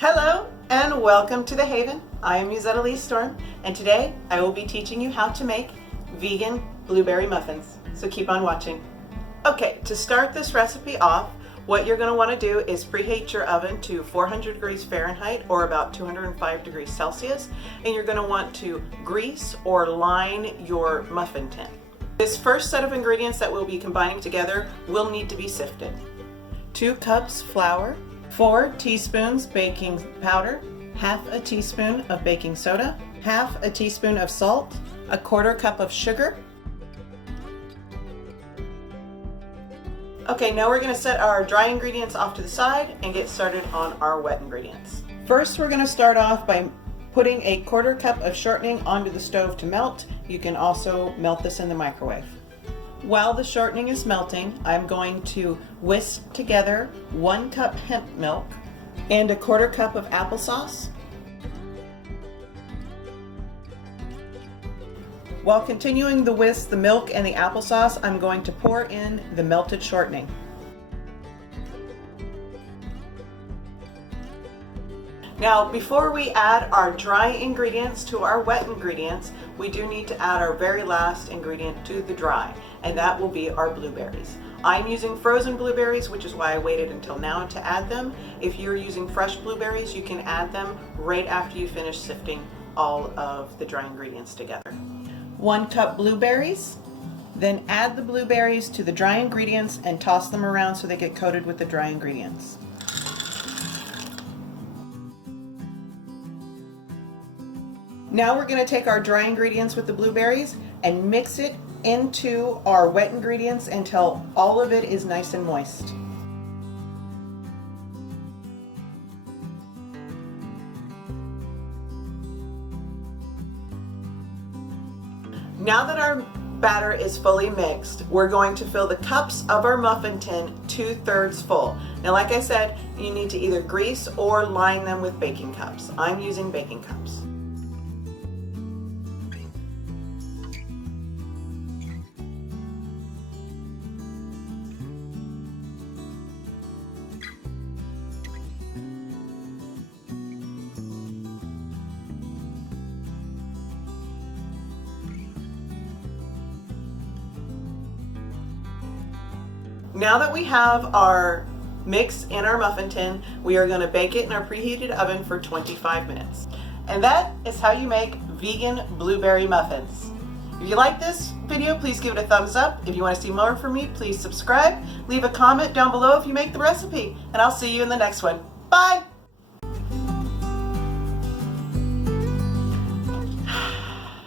Hello and welcome to the Haven. I am Mussetta Lee Storm, and today I will be teaching you how to make vegan blueberry muffins. So keep on watching. Okay, to start this recipe off, what you're going to want to do is preheat your oven to 400 degrees Fahrenheit or about 205 degrees Celsius, and you're going to want to grease or line your muffin tin. This first set of ingredients that we'll be combining together will need to be sifted. 2 cups flour, 4 teaspoons baking powder, half a teaspoon of baking soda, half a teaspoon of salt, 1/4 cup of sugar. Okay, now we're going to set our dry ingredients off to the side and get started on our wet ingredients. First, we're going to start off by putting 1/4 cup of shortening onto the stove to melt. You can also melt this in the microwave. While the shortening is melting, I'm going to whisk together 1 cup hemp milk and 1/4 cup of applesauce. While continuing to whisk the milk and the applesauce, I'm going to pour in the melted shortening. Now, before we add our dry ingredients to our wet ingredients, we do need to add our very last ingredient to the dry, and that will be our blueberries. I'm using frozen blueberries, which is why I waited until now to add them. If you're using fresh blueberries, you can add them right after you finish sifting all of the dry ingredients together. 1 cup blueberries, then add the blueberries to the dry ingredients and toss them around so they get coated with the dry ingredients. Now we're going to take our dry ingredients with the blueberries and mix it into our wet ingredients until all of it is nice and moist. Now that our batter is fully mixed, we're going to fill the cups of our muffin tin 2/3 full. Now, like I said, you need to either grease or line them with baking cups. I'm using baking cups. Now that we have our mix in our muffin tin, we are going to bake it in our preheated oven for 25 minutes. And that is how you make vegan blueberry muffins. If you like this video, please give it a thumbs up. If you want to see more from me, please subscribe. Leave a comment down below if you make the recipe, and I'll see you in the next one. Bye!